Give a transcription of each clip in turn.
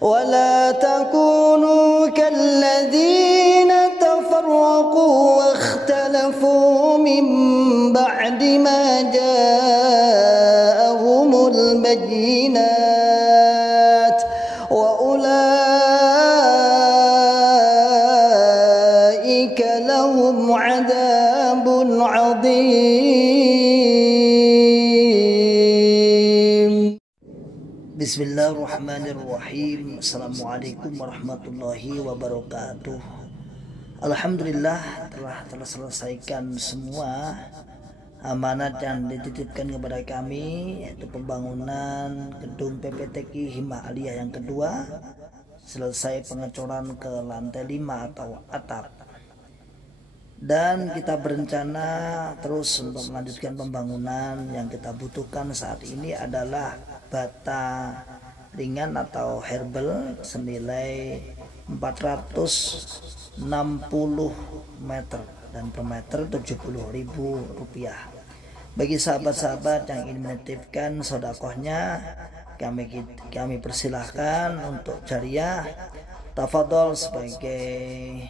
ولا تكونوا كالذين تفرقوا واختلفوا من بعد ما جاءهم البينات وأولئك لهم عذاب عظيم. Bismillahirrahmanirrahim. Assalamualaikum warahmatullahi wabarakatuh. Alhamdulillah telah terselesaikan semua amanat yang dititipkan kepada kami, yaitu pembangunan gedung PPTQ Himah Aliyah yang kedua. Selesai pengecoran ke lantai 5 atau atap. Dan kita berencana terus untuk melanjutkan pembangunan. Yang kita butuhkan saat ini adalah bata ringan atau herbal senilai 460 meter dan per meter Rp70.000. Bagi sahabat-sahabat yang ingin menitipkan sedekahnya, kami persilahkan untuk jariah. Tafadhol sebagai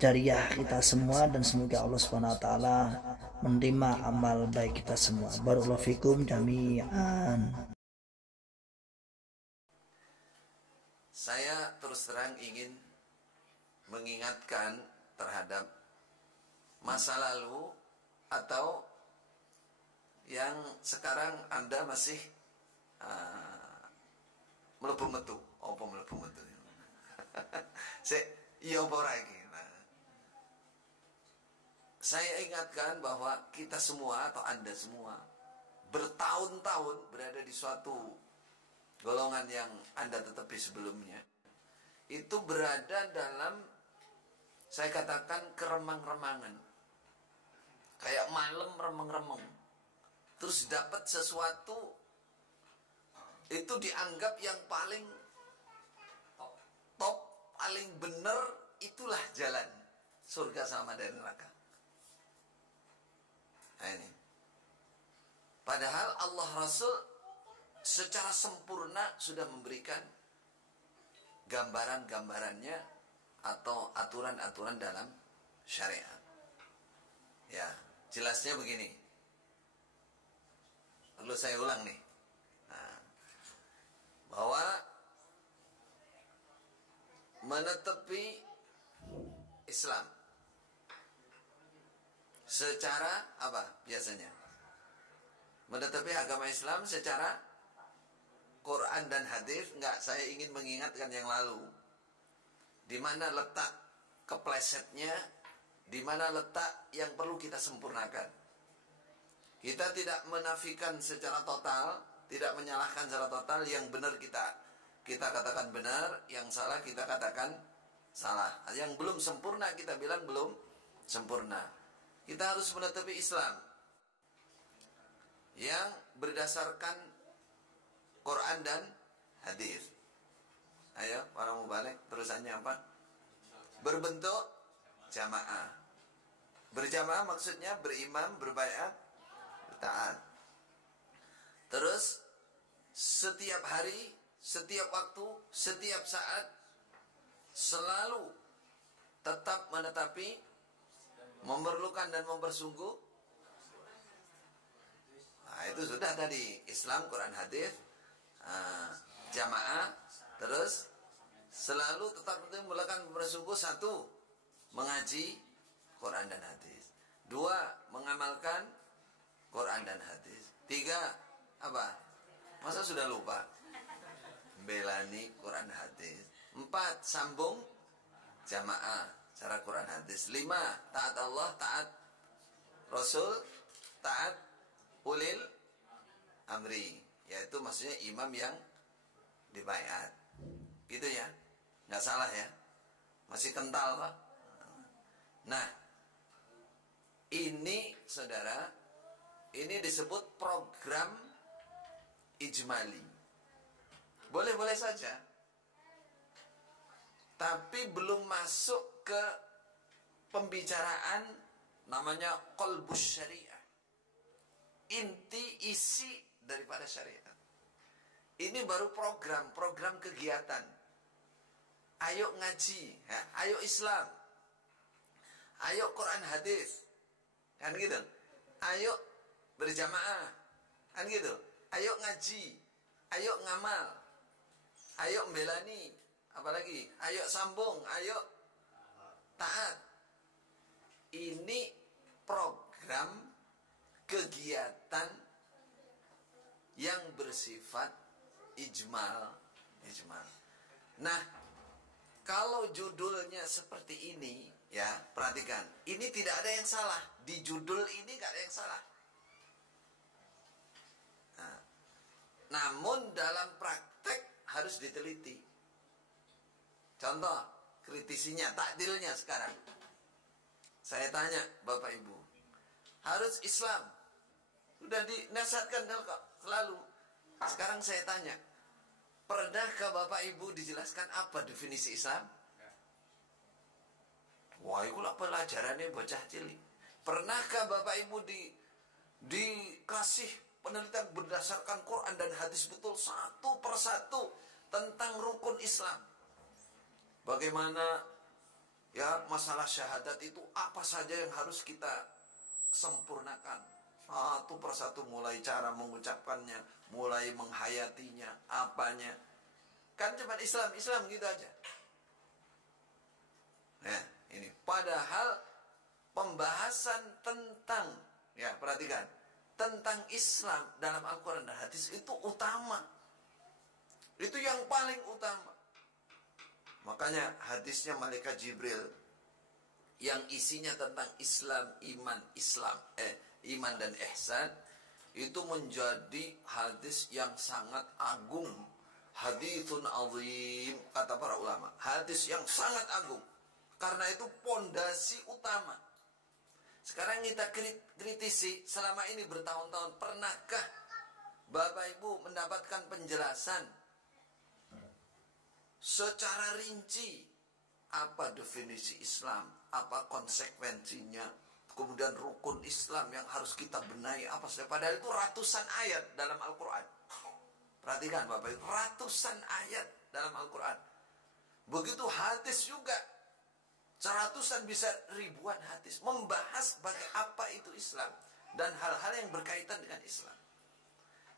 jariah kita semua, dan semoga Allah Subhanahu wa taala menerima amal baik kita semua. Barakallahu fikum jami'an. Saya terus terang ingin mengingatkan terhadap masa lalu atau yang sekarang Anda masih mlebu metu. Apa mlebu metu? Iya apa lagi? Saya ingatkan bahwa kita semua atau Anda semua bertahun-tahun berada di suatu golongan yang Anda tetapi sebelumnya itu berada dalam, saya katakan, keremang-remangan, kayak malam remeng-remeng, terus dapat sesuatu itu dianggap yang paling top, paling benar, itulah jalan surga sama dan neraka. Nah ini, padahal Allah Rasul secara sempurna sudah memberikan gambaran-gambarannya atau aturan-aturan dalam syariat. Ya, jelasnya begini. Perlu saya ulang nih. Nah, bahwa menetepi Islam secara apa biasanya? Menetepi agama Islam secara Quran dan hadis. Enggak, saya ingin mengingatkan yang lalu. Di mana letak keplesetnya, di mana letak yang perlu kita sempurnakan. Kita tidak menafikan secara total, tidak menyalahkan secara total. Yang benar kita katakan benar, yang salah kita katakan salah. Yang belum sempurna kita bilang belum sempurna. Kita harus menetepi Islam yang berdasarkan Quran dan hadis. Ayo, para mubalik, terusannya apa? Berbentuk jamaah. Berjamaah maksudnya berimam, berbaiat, taat. Terus setiap hari, setiap waktu, setiap saat selalu tetap menetapi, memerlukan dan mempersungguh. Nah, itu sudah tadi Islam, Quran, hadis, jamaah. Terus selalu tetap memperlukan mempersungguh. Satu, mengaji Quran dan hadis. Dua, mengamalkan Quran dan hadis. Tiga, apa? Masa sudah lupa? Belani Quran hadis. Empat, sambung jamaah cara Quran hadis. 5, taat Allah, taat Rasul, taat ulil amri, yaitu maksudnya imam yang dibaiat. Gitu ya, nggak salah ya, masih kental Pak. Nah, ini saudara, ini disebut program ijmali. Boleh-boleh saja, tapi belum masuk ke pembicaraan namanya qalbus syariah, inti isi daripada syariat. Ini baru program kegiatan. Ayo ngaji, ya, ayo Islam, ayo Quran hadis, kan gitu. Ayo berjamaah, kan gitu. Ayo ngaji, ayo ngamal, ayo membelani, apalagi, ayo sambung, ayo taat. Ini program kegiatan yang bersifat ijmal. Nah, kalau judulnya seperti ini, ya perhatikan, ini tidak ada yang salah. Di judul ini gak ada yang salah. Nah, namun dalam praktek harus diteliti. Contoh, kritisinya, takdilnya sekarang. Saya tanya Bapak Ibu, harus Islam. Udah dinasihatkan kok selalu. Sekarang saya tanya, pernahkah Bapak Ibu dijelaskan apa definisi Islam? Wah, itu lah pelajarannya bocah cilik. Pernahkah Bapak Ibu dikasih penelitian berdasarkan Quran dan hadis betul satu persatu tentang rukun Islam? Bagaimana ya masalah syahadat itu apa saja yang harus kita sempurnakan? Satu persatu, mulai cara mengucapkannya, mulai menghayatinya, apanya. Kan cuma Islam gitu aja. Nah, ini padahal pembahasan tentang, ya perhatikan, tentang Islam dalam Al-Quran dan hadis itu utama. Itu yang paling utama. Makanya hadisnya malaikat Jibril yang isinya tentang Islam, iman dan ihsan, itu menjadi hadis yang sangat agung. Haditsun azim, kata para ulama. Hadis yang sangat agung. Karena itu pondasi utama. Sekarang kita kritisi, selama ini bertahun-tahun, pernahkah Bapak Ibu mendapatkan penjelasan secara rinci apa definisi Islam, apa konsekuensinya, kemudian rukun Islam yang harus kita benahi apa saja? Padahal itu ratusan ayat dalam Al-Quran. Perhatikan Bapak Ibu, ratusan ayat dalam Al-Quran. Begitu hadis juga, seratusan bisa ribuan hadis membahas apa itu Islam dan hal-hal yang berkaitan dengan Islam.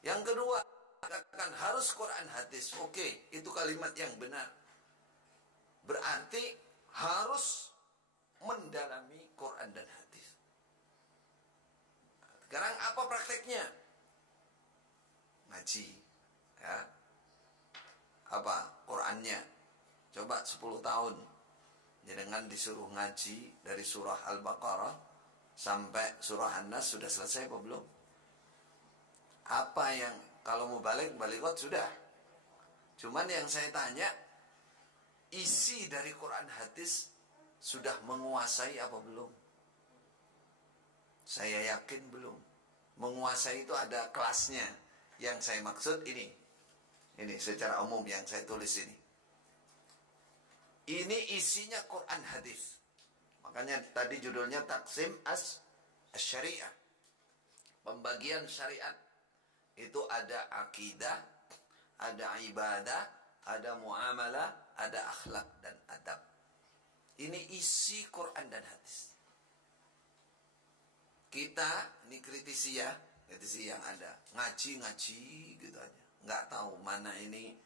Yang kedua, katakan harus Quran hadis. Oke, itu kalimat yang benar. Berarti harus mendalami Quran dan hadis. Sekarang apa prakteknya? Ngaji, ya. Apa Qurannya? Coba 10 tahun jenengan disuruh ngaji dari surah Al-Baqarah sampai surah An-Nas, sudah selesai apa belum? Apa yang, kalau mau balighot sudah. Cuman yang saya tanya, isi dari Quran hadis sudah menguasai apa belum? Saya yakin belum. Menguasai itu ada kelasnya. Yang saya maksud ini secara umum yang saya tulis ini. Ini isinya Quran hadis. Makanya tadi judulnya Taksim As-Syariah. Pembagian syariat. Itu ada akidah, ada ibadah, ada muamalah, ada akhlak dan adab. Ini isi Quran dan hadis. Kita, ini kritisi ya, kritisi yang ada. Ngaji gitu aja. Nggak tahu mana ini,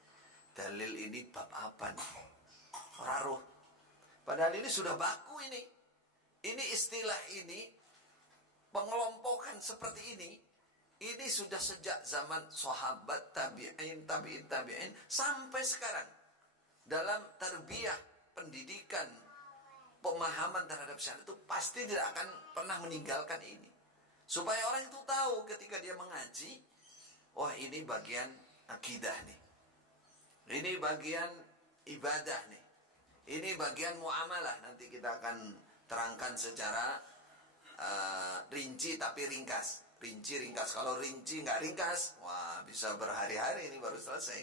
dalil ini bab apa nih. Raruh. Padahal ini sudah baku ini. Ini istilah ini, pengelompokan seperti ini sudah sejak zaman sahabat, tabi'in, sampai sekarang. Dalam tarbiyah, pendidikan, pemahaman terhadap syariat itu pasti tidak akan pernah meninggalkan ini. Supaya orang itu tahu ketika dia mengaji, wah ini bagian akidah nih. Ini bagian ibadah nih. Ini bagian muamalah. Nanti kita akan terangkan secara rinci tapi ringkas. Kalau rinci nggak ringkas, wah bisa berhari-hari ini baru selesai.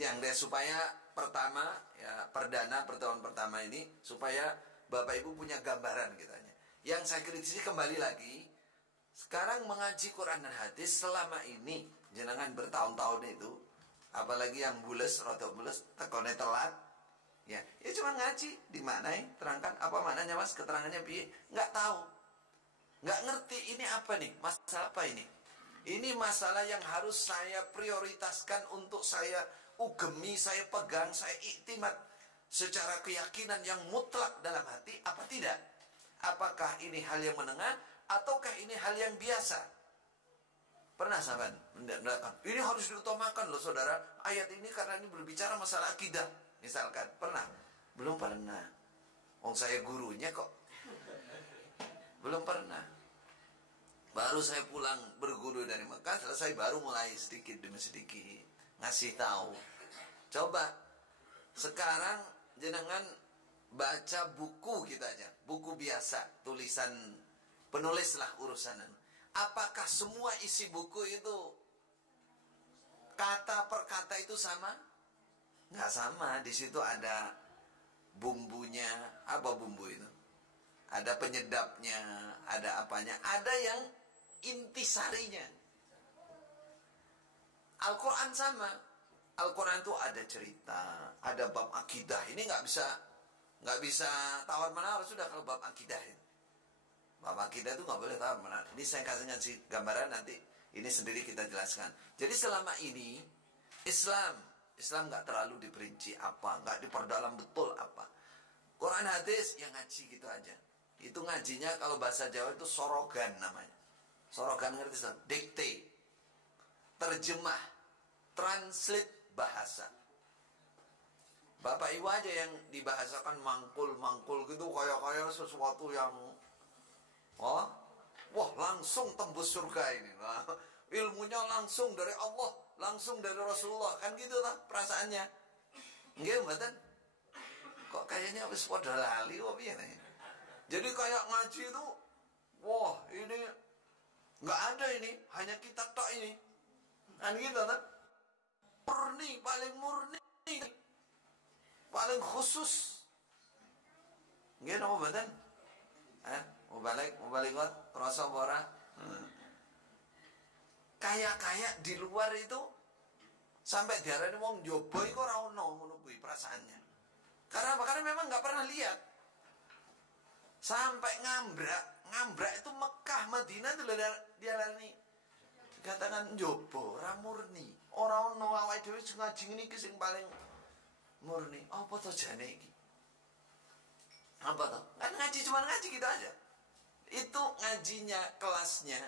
Yang dia supaya pertama, ya pertemuan pertama ini supaya Bapak Ibu punya gambaran kitanya. Yang saya kritisi kembali lagi, sekarang mengaji Quran dan hadis selama ini jenengan bertahun-tahun itu, apalagi yang bules, rada bules, tekone telat, ya cuma ngaji, dimaknai, terangkan apa maknanya mas, keterangannya piye, nggak tahu, nggak ngerti ini apa nih, masalah apa ini. Ini masalah yang harus saya prioritaskan untuk saya ugemi, saya pegang, saya iktimat secara keyakinan yang mutlak dalam hati, apa tidak? Apakah ini hal yang menengah, ataukah ini hal yang biasa? Pernah sahabat mendengarkan, ini harus diutamakan loh saudara, ayat ini karena ini berbicara masalah akidah, misalkan. Pernah? Belum pernah. Saya gurunya kok. Belum pernah. Baru saya pulang berguru dari Mekah, selesai baru mulai sedikit demi sedikit ngasih tahu. Coba sekarang jenengan baca buku kita aja, buku biasa, tulisan penulis lah urusan. Apakah semua isi buku itu kata per kata itu sama? Nggak sama. Di situ ada bumbunya. Apa bumbu itu? Ada penyedapnya, ada apanya, ada yang intisarinya. Al-Quran sama. Al-Quran itu ada cerita, ada bab akidah. Ini nggak bisa tawar menawar sudah kalau bab akidah ini. Bab akidah itu nggak boleh tawar menawar. Ini saya kasih gambaran, nanti ini sendiri kita jelaskan. Jadi selama ini Islam nggak terlalu diperinci apa, nggak diperdalam betul apa. Quran hadis yang ngaji gitu aja. Itu ngajinya kalau bahasa Jawa itu sorogan namanya. Sorogan ngerti so? Dikte, terjemah, translate bahasa. Bapak Ibu aja yang dibahasakan mangkul gitu, kayak sesuatu yang wah langsung tembus surga ini. Ilmunya langsung dari Allah, langsung dari Rasulullah, kan gitu lah perasaannya. Nggih mboten? Kok kayaknya wis padha lali kok piye nih? Jadi kayak ngaji itu, wah ini nggak ada ini, hanya kita tok ini, kan gitu kan? Murni, paling murni, paling khusus. Nggih napa mboten? Mau balik wat, terasa ora? Kayak di luar itu sampai diarani wong njaba iku ora ono ngono kuwi perasaannya. Karena apa? Karena memang nggak pernah lihat. Sampai ngambrak itu Mekah, Madinah itu dialani. Dikatakan njaba, ora murni. Ora ono awake dhewe sing ngaji ngene iki sing paling murni. Apa to jane iki? Apa to? Kan ngaji cuma ngaji gitu aja. Itu ngajinya, kelasnya.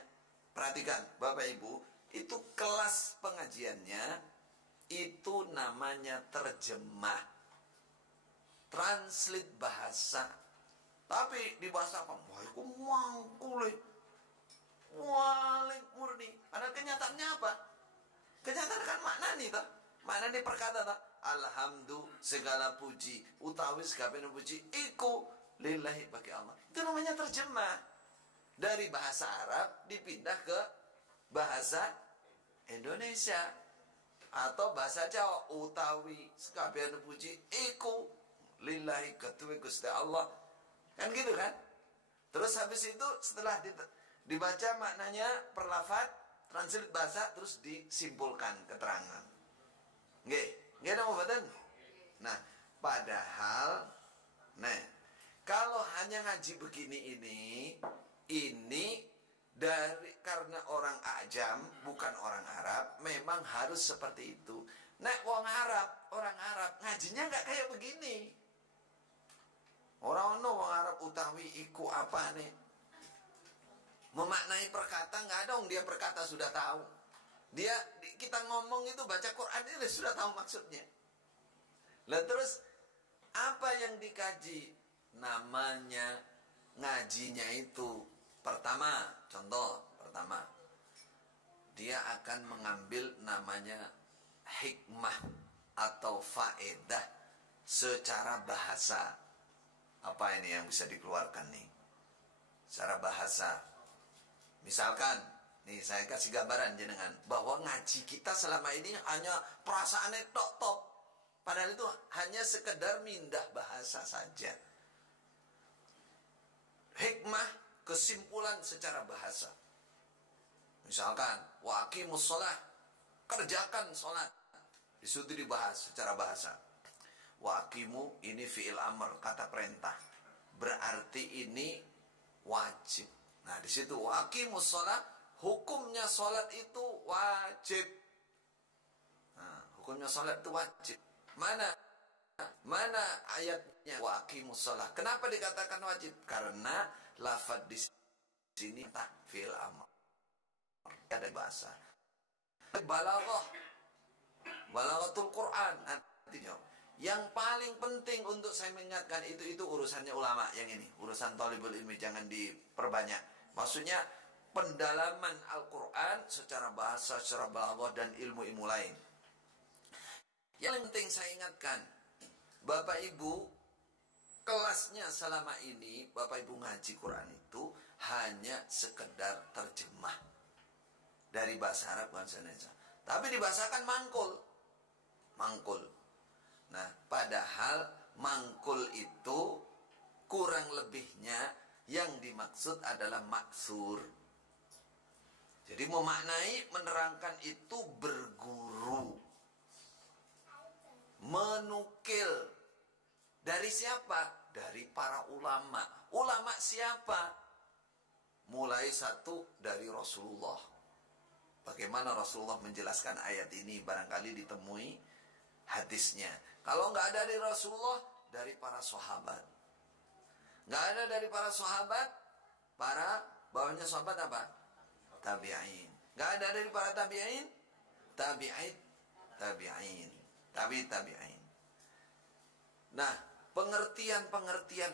Perhatikan Bapak Ibu, itu kelas pengajiannya itu namanya terjemah, translate bahasa. Tapi di bahasa apa? Wah, itu mangkule, walik murni. Padahal kenyataannya apa? Kenyataan kan makna nih toh. Makna nih perkata toh. Alhamdulillah segala puji, utawi segala puji iku lillahi bagi Allah. Itu namanya terjemah. Dari bahasa Arab dipindah ke bahasa Indonesia atau bahasa Jawa, utawi sekabian puji iku lillahi ketuwe Gusti Allah, kan gitu kan. Terus habis itu setelah dibaca maknanya per lafaz, translate bahasa, terus disimpulkan keterangan. Nggih napa mboten? Nah, padahal kalau hanya ngaji begini ini karena orang ajam bukan orang Arab, memang harus seperti itu. Nek orang Arab ngajinya nggak kayak begini. Orang Arab utawi iku apa nih? Memaknai perkata nggak ada, dia perkata sudah tahu. Kita ngomong itu baca Quran ini sudah tahu maksudnya. Lah terus apa yang dikaji? Namanya ngajinya itu contoh pertama dia akan mengambil namanya hikmah atau faedah secara bahasa. Apa ini yang bisa dikeluarkan nih secara bahasa? Misalkan nih saya kasih gambaran jenengan bahwa ngaji kita selama ini hanya perasaannya tok, padahal itu hanya sekedar mindah bahasa saja. Hikmah, kesimpulan secara bahasa. Misalkan wa aqimus shalah, kerjakan sholat. Di situ dibahas secara bahasa. Wa aqimu ini fi'il amr, kata perintah. Berarti ini wajib. Nah, di situ wa aqimus sholat, hukumnya sholat itu wajib. Nah, hukumnya sholat itu wajib. Mana ayatnya wa aqimus sholat? Kenapa dikatakan wajib? Karena lafaz di sini tak fi'il amr. Ada bahasa. Balaghatul Quran artinya. Yang paling penting untuk saya mengingatkan itu urusannya ulama yang ini. Urusan talibul ilmi jangan diperbanyak. Maksudnya pendalaman Al-Quran secara bahasa, secara balaghah dan ilmu-ilmu lain. Yang penting saya ingatkan, Bapak Ibu, kelasnya selama ini, Bapak Ibu ngaji Quran itu hanya sekedar terjemah. Dari bahasa Arab, bahasa Indonesia. Tapi dibahasakan mangkul. Nah, padahal mangkul itu kurang lebihnya yang dimaksud adalah maksur. Jadi memaknai, menerangkan itu berguru. Menukil. Dari siapa? Dari para ulama. Ulama siapa? Mulai satu dari Rasulullah. Bagaimana Rasulullah menjelaskan ayat ini, barangkali ditemui hadisnya. Kalau nggak ada dari Rasulullah, dari para sahabat. Nggak ada dari para sahabat, bawahnya sahabat apa? Tabi'in. Nggak ada dari para tabi'in, tabi'in. Tabi'in. Nah, pengertian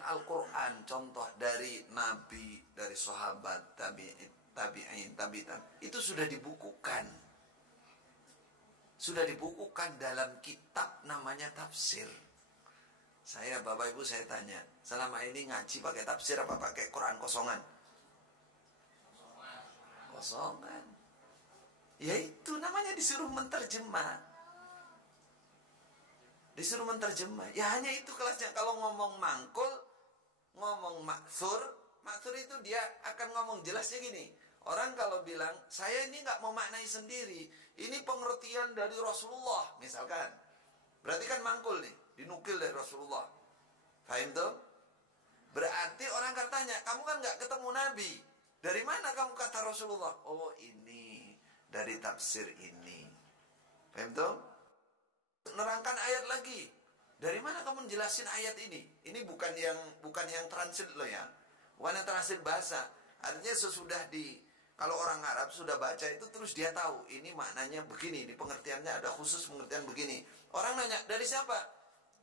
Al-Quran, contoh dari Nabi, dari sahabat, tabi'in, itu sudah dibukukan. Sudah dibukukan dalam kitab namanya tafsir. Saya, Bapak Ibu, saya tanya, selama ini ngaji pakai tafsir apa pakai Quran kosongan? Kosongan. Ya itu namanya disuruh menterjemah. Disuruh menterjemah. Ya hanya itu kelasnya. Kalau ngomong mangkul, ngomong maksur itu dia akan ngomong jelasnya gini. Orang kalau bilang, saya ini nggak memaknai sendiri, ini pengertian dari Rasulullah, misalkan. Berarti kan mangkul nih, dinukil dari Rasulullah. Faham tuh? Berarti orang akan tanya, kamu kan nggak ketemu Nabi. Dari mana kamu kata Rasulullah? Oh ini, dari tafsir ini. Faham tuh? Nerangkan ayat lagi. Dari mana kamu jelasin ayat ini? Ini bukan yang translate loh ya. Bukan yang translate bahasa. Artinya sesudah kalau orang Arab sudah baca itu terus dia tahu ini maknanya begini, di pengertiannya ada khusus pengertian begini. Orang nanya, dari siapa?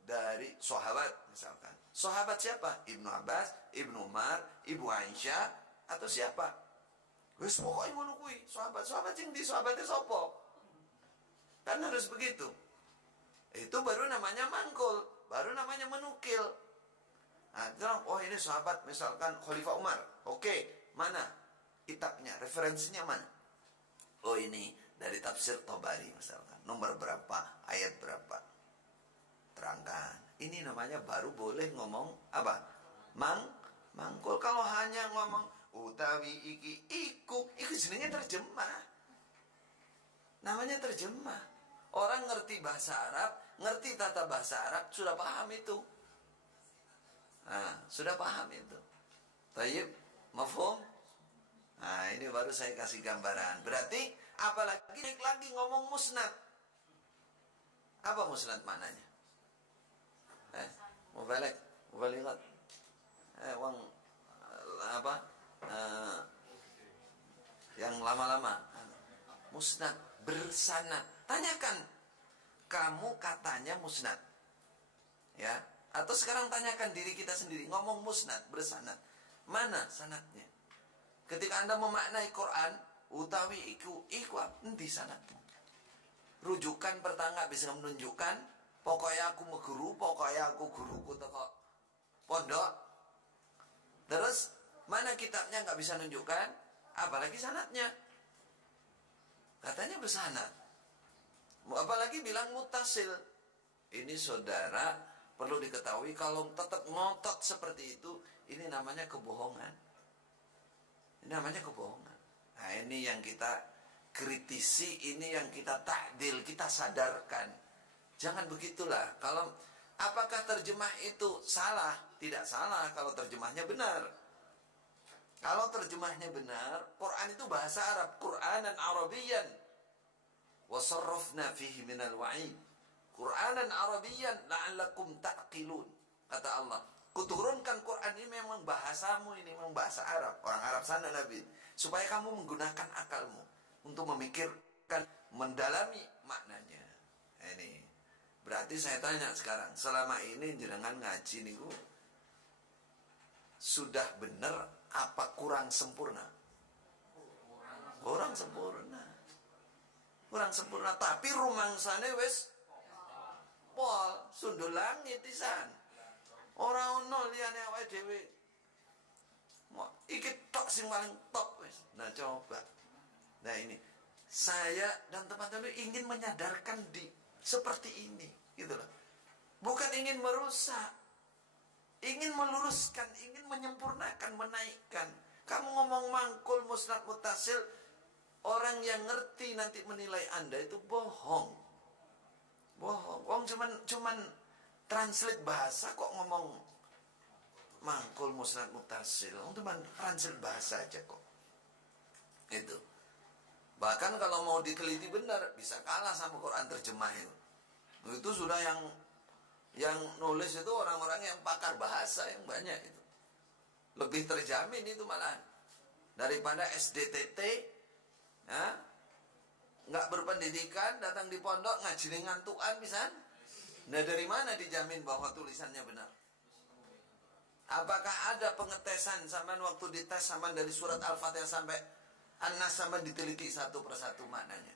Dari sahabat misalkan. Sahabat siapa? Ibnu Abbas, Ibnu Umar, Ibu Aisyah, atau siapa? Wes pokoknya ngono kuwi, sahabat sing di sahabatnya sopo. Kan harus begitu. Itu baru namanya mangkul, baru namanya menukil. Nah, oh ini sahabat misalkan Khalifah Umar. Oke, mana? Kitabnya, referensinya mana? Oh ini dari tafsir Tabari misalkan. Nomor berapa, ayat berapa. Terangkan. Ini namanya baru boleh ngomong apa? Mangkul. Kalau hanya ngomong utawi iku jenenge terjemah. Namanya terjemah. Orang ngerti bahasa Arab, ngerti tata bahasa Arab, sudah paham itu. Nah, sudah paham itu. Tayyib, mafhum? Nah, ini baru saya kasih gambaran. Berarti, apalagi naik lagi ngomong musnad. Apa musnad maknanya? Mubaligat. Yang lama-lama. Musnad, bersanad. Tanyakan, kamu katanya musnad. Ya, atau sekarang tanyakan diri kita sendiri, ngomong musnad, bersanad. Mana sanadnya? Ketika Anda memaknai Quran, utawi iku endi sanadmu? Rujukan pertama bisa menunjukkan, pokoknya aku meguru, pokoknya aku guruku teko pondok. Terus mana kitabnya nggak bisa nunjukkan, apalagi sanadnya. Katanya bersanad. Apalagi bilang mutasil. Ini saudara perlu diketahui, kalau tetap ngotot seperti itu, ini namanya kebohongan. Ini namanya kebohongan. Nah ini yang kita kritisi, ini yang kita takdil, kita sadarkan. Jangan begitulah. Kalau apakah terjemah itu salah? Tidak salah kalau terjemahnya benar. Kalau terjemahnya benar, Quran itu bahasa Arab, Qur'anan Arabiyyan. Wa sarrafna fihi minal wa'id. Qur'anan Arabiyyan la'allakum ta'qilun. Kata Allah, kuturunkan Quran ini memang bahasamu, ini memang bahasa Arab, orang Arab sana Nabi, supaya kamu menggunakan akalmu untuk memikirkan, mendalami maknanya. Ini berarti saya tanya sekarang, selama ini jenengan ngaji niku sudah benar apa kurang sempurna? Kurang sempurna. Kurang sempurna, tapi rumangsane wis pol, sundul langit pisan. Ora ono liyane awake dhewe. Iki tok sing paling top wis. Nah, coba. Nah, ini saya dan teman-teman ingin menyadarkan seperti ini, gitu loh. Bukan ingin merusak, ingin meluruskan, ingin menyempurnakan, menaikkan. Kamu ngomong mangkul, musnad, mutasil, orang yang ngerti nanti menilai Anda itu bohong. Bohong. Wong cuman translate bahasa kok ngomong mangkul, musnad, mutasil. Wong cuman translate bahasa aja kok. Itu. Bahkan kalau mau diteliti benar, bisa kalah sama Quran terjemah itu. Itu sudah yang nulis itu orang-orang yang pakar bahasa yang banyak itu. Lebih terjamin itu malah daripada SDTT, ya, nggak berpendidikan, datang di pondok ngaji ngantukan pisan. Nah, dari mana dijamin bahwa tulisannya benar? Apakah ada pengetesan sampean waktu dites sampean dari surat Al-Fatihah sampai An-Nas sampean diteliti satu persatu maknanya?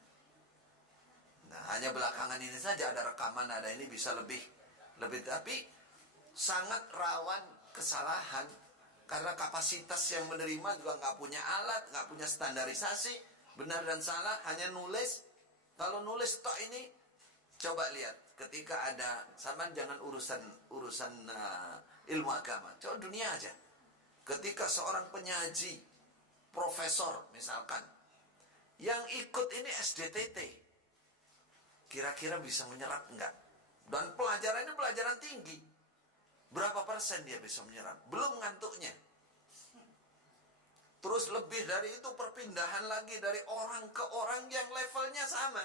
Nah, hanya belakangan ini saja ada rekaman, ada ini bisa lebih, tapi sangat rawan kesalahan karena kapasitas yang menerima juga nggak punya alat, nggak punya standarisasi benar dan salah, hanya nulis. Kalau nulis tok ini, coba lihat ketika ada sampean jangan urusan ilmu agama, coba dunia aja. Ketika seorang penyaji, profesor misalkan, yang ikut ini SDTT, kira-kira bisa menyerap enggak? Dan pelajaran ini pelajaran tinggi, berapa persen dia bisa menyerap? Belum ngantuknya. Terus lebih dari itu perpindahan lagi dari orang ke orang yang levelnya sama.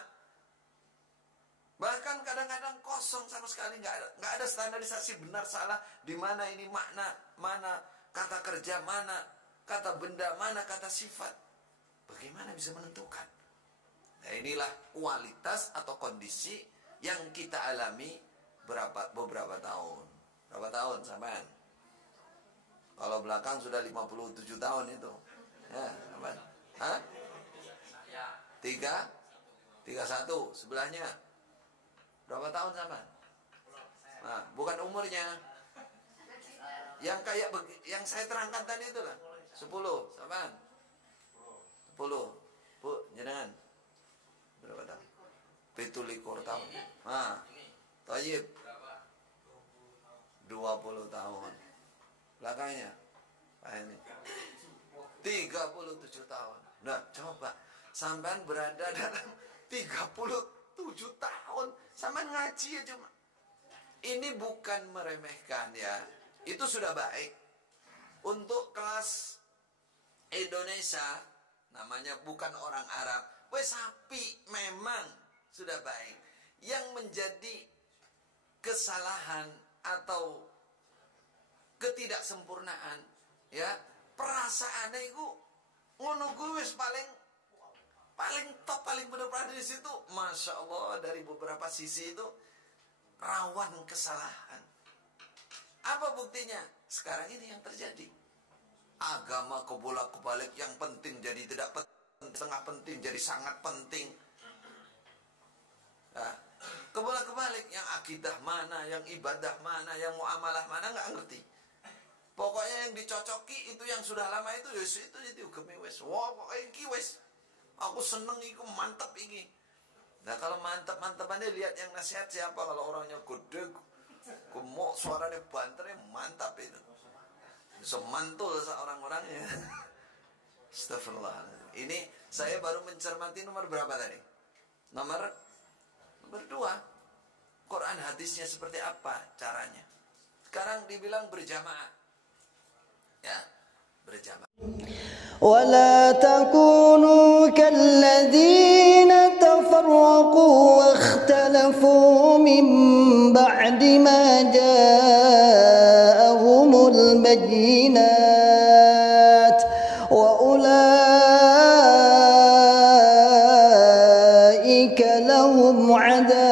Bahkan kadang-kadang kosong sama sekali, nggak ada standarisasi benar salah di mana ini makna, mana kata kerja, mana kata benda, mana kata sifat. Bagaimana bisa menentukan? Nah, inilah kualitas atau kondisi yang kita alami beberapa tahun. Berapa tahun sampean? Kalau belakang sudah 57 tahun itu. Ya, sampean. Hah? 31 sebelahnya. Berapa tahun sampean? Nah, bukan umurnya. Yang kayak yang saya terangkan tadi itulah. 10, sampean. 10. Bu, jenengan. Berapa tahun? 17 tahun. Nah, Thayyib 20 tahun. Belakangnya Pak ini 37 tahun. Nah, coba sampean berada dalam 37 tahun, sampean ngaji ya cuma. Ini bukan meremehkan ya. Itu sudah baik. Untuk kelas Indonesia, namanya bukan orang Arab, wes sapi memang sudah baik. Yang menjadi kesalahan atau ketidaksempurnaan, ya, perasaannya itu ngono gue wis paling top, paling benar-benar di situ. Masya Allah, dari beberapa sisi itu rawan kesalahan. Apa buktinya? Sekarang ini yang terjadi. Agama kebolak-balik, yang penting jadi tidak penting, setengah penting jadi sangat penting. Nah, kebolak-balik, yang akidah mana, yang ibadah mana, yang muamalah mana, nggak ngerti. Pokoknya yang dicocoki itu yang sudah lama itu, yes, itu hukumnya wes. Wah, pokoknya iki wes. Aku seneng iku, mantap ini. Nah, kalau mantap-mantapannya lihat yang nasihat siapa. Kalau orangnya gede, gemuk, suaranya banternya mantap itu. Semantul orang-orangnya. Astagfirullah. Ini saya baru mencermati nomor berapa tadi? Nomor 2. Quran hadisnya seperti apa caranya? Sekarang dibilang berjamaah. Ya, berjamaah. ولا تكونوا كالذين تفرقوا واختلفوا من بعد ما جاءهم البينات وأولئك لهم عذاب